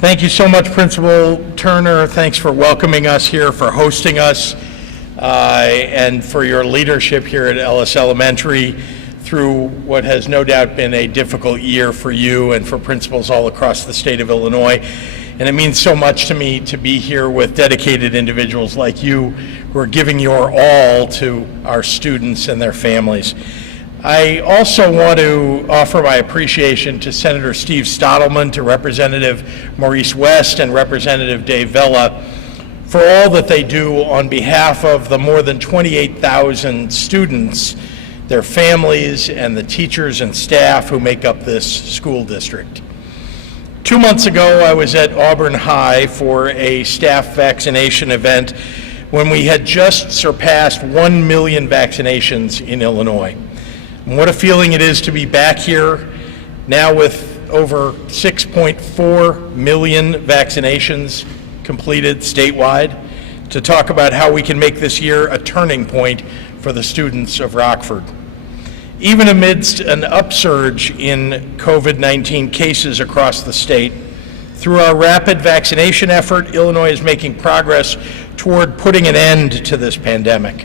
Thank you so much, Principal Turner. Thanks for welcoming us here, for hosting us, and for your leadership here at Ellis Elementary through what has no doubt been a difficult year for you and for principals all across the state of Illinois. And it means so much to me to be here with dedicated individuals like you who are giving your all to our students and their families. I also want to offer my appreciation to Senator Steve Stottleman, to Representative Maurice West, and Representative Dave Vella for all that they do on behalf of the more than 28,000 students, their families, and the teachers and staff who make up this school district. 2 months ago, I was at Auburn High for a staff vaccination event when we had just surpassed 1 million vaccinations in Illinois. And what a feeling it is to be back here now with over 6.4 million vaccinations completed statewide to talk about how we can make this year a turning point for the students of Rockford. Even amidst an upsurge in COVID-19 cases across the state, through our rapid vaccination effort, Illinois is making progress toward putting an end to this pandemic.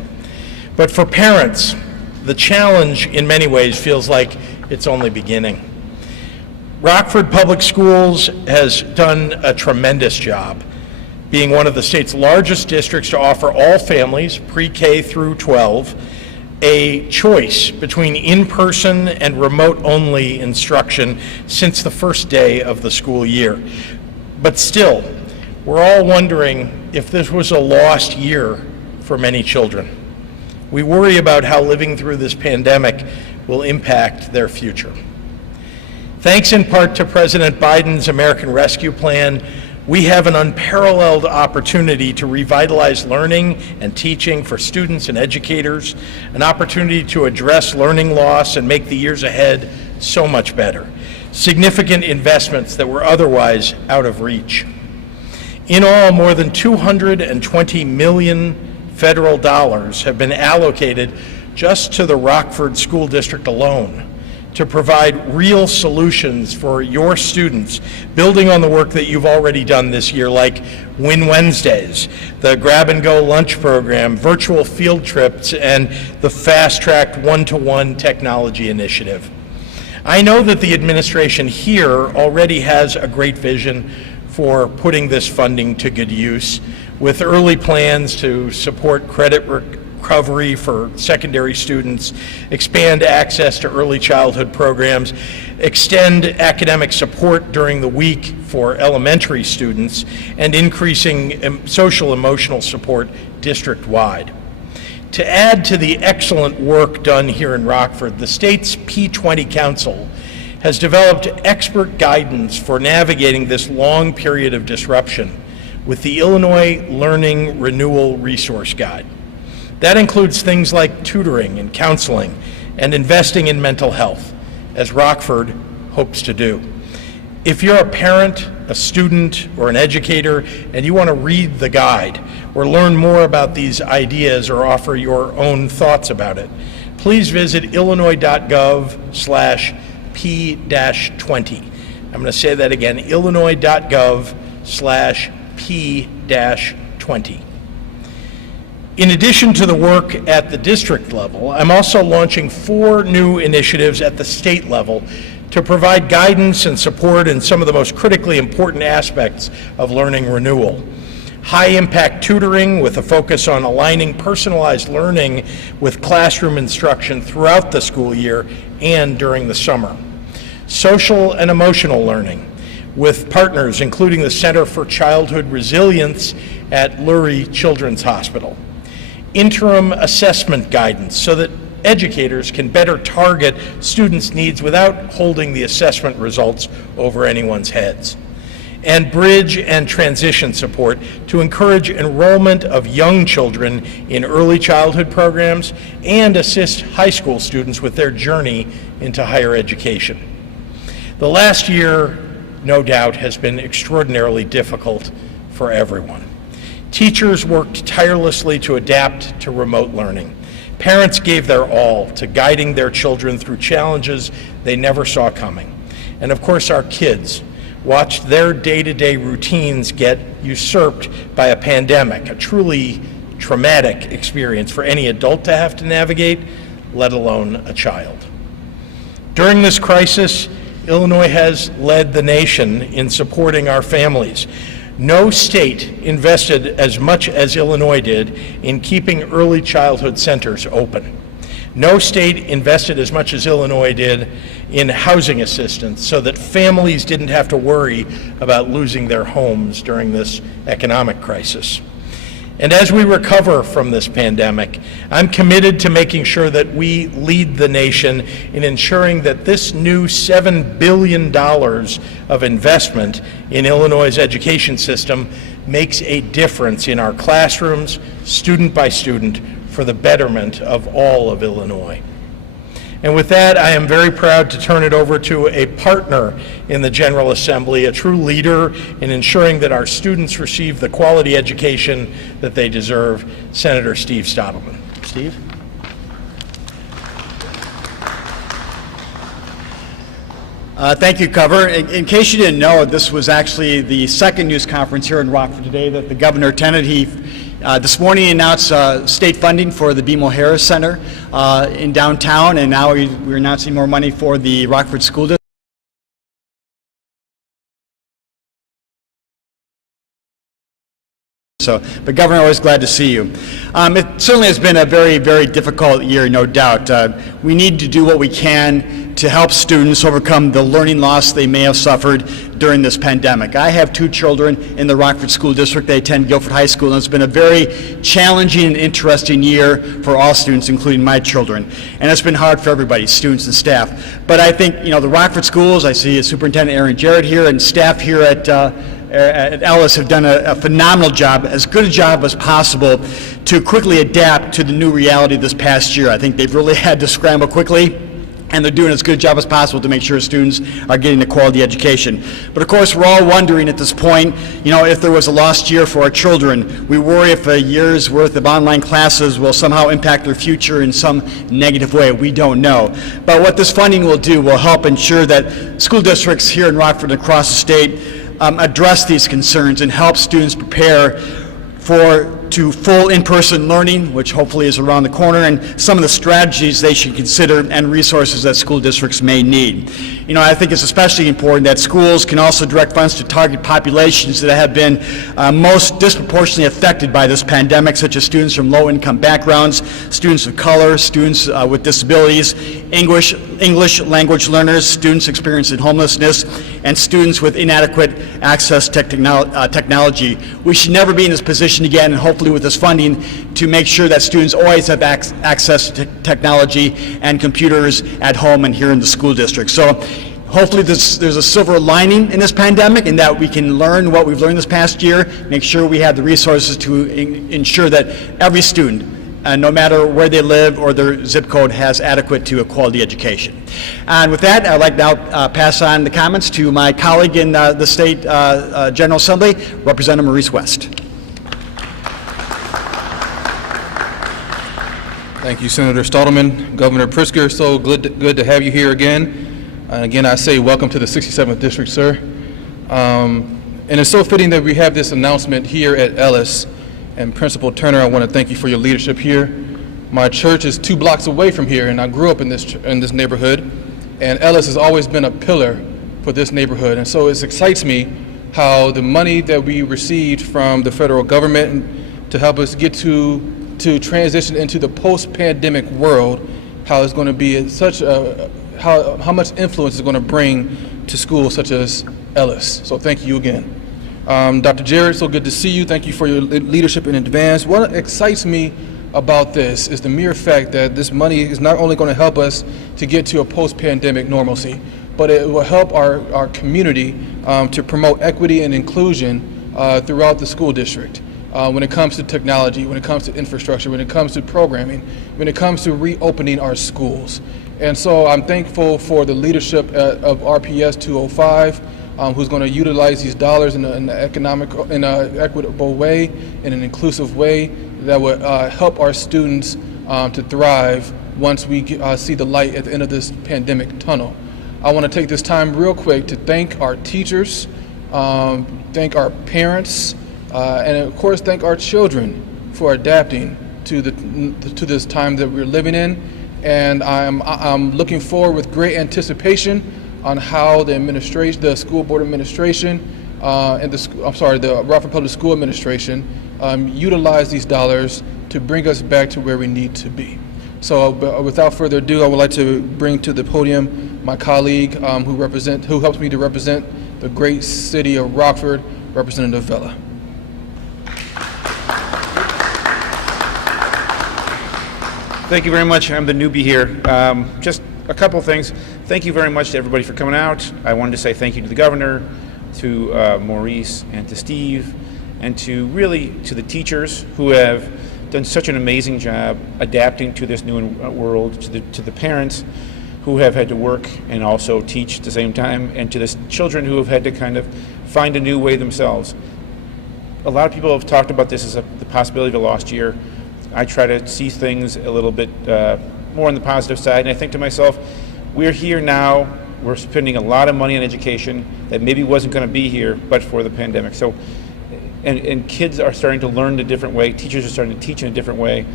But for parents, the challenge in many ways feels like it's only beginning. Rockford Public Schools has done a tremendous job, being one of the state's largest districts to offer all families, pre-K through 12, a choice between in-person and remote-only instruction since the first day of the school year. But still, we're all wondering if this was a lost year for many children. We worry about how living through this pandemic will impact their future. Thanks in part to President Biden's American Rescue Plan, we have an unparalleled opportunity to revitalize learning and teaching for students and educators, an opportunity to address learning loss and make the years ahead so much better. Significant investments that were otherwise out of reach. In all, more than $220 million federal dollars have been allocated just to the Rockford School District alone to provide real solutions for your students, building on the work that you've already done this year, like Win Wednesdays, the Grab and Go lunch program, virtual field trips, and the fast-tracked one-to-one technology initiative. I know that the administration here already has a great vision for putting this funding to good use, with early plans to support credit recovery for secondary students, expand access to early childhood programs, extend academic support during the week for elementary students, and increasing social emotional support district-wide. To add to the excellent work done here in Rockford, the state's P20 Council has developed expert guidance for navigating this long period of disruption with the Illinois Learning Renewal Resource Guide. That includes things like tutoring and counseling and investing in mental health, as Rockford hopes to do. If you're a parent, a student, or an educator, and you want to read the guide or learn more about these ideas or offer your own thoughts about it, please visit illinois.gov/P-20. I'm going to say that again, illinois.gov/P-20. In addition to the work at the district level, I'm also launching 4 new initiatives at the state level to provide guidance and support in some of the most critically important aspects of learning renewal. High-impact tutoring with a focus on aligning personalized learning with classroom instruction throughout the school year and during the summer. Social and emotional learning with partners including the Center for Childhood Resilience at Lurie Children's Hospital. Interim assessment guidance so that educators can better target students' needs without holding the assessment results over anyone's heads. And bridge and transition support to encourage enrollment of young children in early childhood programs and assist high school students with their journey into higher education. The last year, no doubt, has been extraordinarily difficult for everyone. Teachers worked tirelessly to adapt to remote learning. Parents gave their all to guiding their children through challenges they never saw coming. And of course, our kids watched their day-to-day routines get usurped by a pandemic, a truly traumatic experience for any adult to have to navigate, let alone a child. During this crisis, Illinois has led the nation in supporting our families. No state invested as much as Illinois did in keeping early childhood centers open. No state invested as much as Illinois did in housing assistance so that families didn't have to worry about losing their homes during this economic crisis. And as we recover from this pandemic, I'm committed to making sure that we lead the nation in ensuring that this new $7 billion of investment in Illinois' education system makes a difference in our classrooms, student by student, for the betterment of all of Illinois. And with that, I am very proud to turn it over to a partner in the General Assembly, a true leader in ensuring that our students receive the quality education that they deserve, Senator Steve Stottleman. Steve? Thank you, Cover. In case you didn't know, this was actually the second news conference here in Rockford today that the governor attended. He this morning announced state funding for the BMO Harris Center in downtown, and now we're announcing more money for the Rockford School District. But Governor, always glad to see you. It certainly has been a very, very difficult year, no doubt. We need to do what we can to help students overcome the learning loss they may have suffered during this pandemic. I have two children in the Rockford School District. They attend Guilford High School, and it's been a very challenging and interesting year for all students, including my children. And it's been hard for everybody, students and staff. But I think, the Rockford schools, I see Superintendent Aaron Jarrett here, and staff here at Ellis have done a phenomenal job, as good a job as possible, to quickly adapt to the new reality this past year. I think they've really had to scramble quickly, and they're doing as good a job as possible to make sure students are getting a quality education. But of course, we're all wondering at this point, if there was a lost year for our children. We worry if a year's worth of online classes will somehow impact their future in some negative way. We don't know. But what this funding will do will help ensure that school districts here in Rockford and across the state address these concerns and help students prepare to full in-person learning, which hopefully is around the corner, and some of the strategies they should consider and resources that school districts may need. I think it's especially important that schools can also direct funds to target populations that have been most disproportionately affected by this pandemic, such as students from low-income backgrounds, students of color, students with disabilities, English language learners, students experiencing homelessness, and students with inadequate access to technology. We should never be in this position again, and hopefully with this funding, to make sure that students always have access to technology and computers at home and here in the school district. So hopefully there's a silver lining in this pandemic, and that we can learn what we've learned this past year, make sure we have the resources to ensure that every student, no matter where they live or their zip code, has adequate to a quality education. And with that, I'd like now pass on the comments to my colleague in the State General Assembly, Representative Maurice West. Thank you, Senator Stottleman. Governor Pritzker, so good to have you here again. And again, I say welcome to the 67th District, sir. And it's so fitting that we have this announcement here at Ellis. And Principal Turner, I want to thank you for your leadership here. My church is 2 blocks away from here, and I grew up in this neighborhood. And Ellis has always been a pillar for this neighborhood. And so it excites me how the money that we received from the federal government to help us get to transition into the post-pandemic world, how it's going to be how much influence it's going to bring to schools such as Ellis. So thank you again. Dr. Jarrett, so good to see you. Thank you for your leadership in advance. What excites me about this is the mere fact that this money is not only going to help us to get to a post-pandemic normalcy, but it will help our community to promote equity and inclusion throughout the school district. When it comes to technology, when it comes to infrastructure, when it comes to programming, when it comes to reopening our schools. And so I'm thankful for the leadership of RPS 205, who's going to utilize these dollars in an equitable way, in an inclusive way that would help our students to thrive once we see the light at the end of this pandemic tunnel. I want to take this time real quick to thank our teachers, thank our parents, and of course thank our children for adapting to this time that we're living in. And I'm looking forward with great anticipation on how the school board administration, and the Rockford Public School Administration utilize these dollars to bring us back to where we need to be. So without further ado, I would like to bring to the podium my colleague who helps me to represent the great city of Rockford, Representative Vela. Thank you very much. I'm the newbie here. Just a couple of things. Thank you very much to everybody for coming out. I wanted to say thank you to the governor, to Maurice, and to Steve, and to the teachers who have done such an amazing job adapting to this new world, to the parents who have had to work and also teach at the same time, and to the children who have had to kind of find a new way themselves. A lot of people have talked about this as the possibility of a lost year. I try to see things a little bit more on the positive side, and I think to myself, we're here now, we're spending a lot of money on education that maybe wasn't going to be here but for the pandemic. So, and kids are starting to learn a different way, teachers are starting to teach in a different way.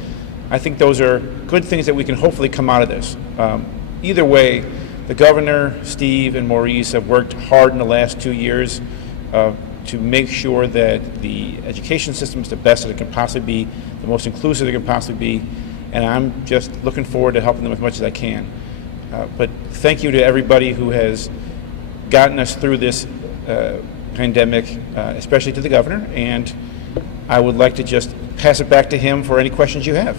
I think those are good things that we can hopefully come out of this. Either way, the governor, Steve, and Maurice have worked hard in the last 2 years to make sure that the education system is the best that it can possibly be, the most inclusive it can possibly be, and I'm just looking forward to helping them as much as I can. But thank you to everybody who has gotten us through this pandemic, especially to the governor, and I would like to just pass it back to him for any questions you have.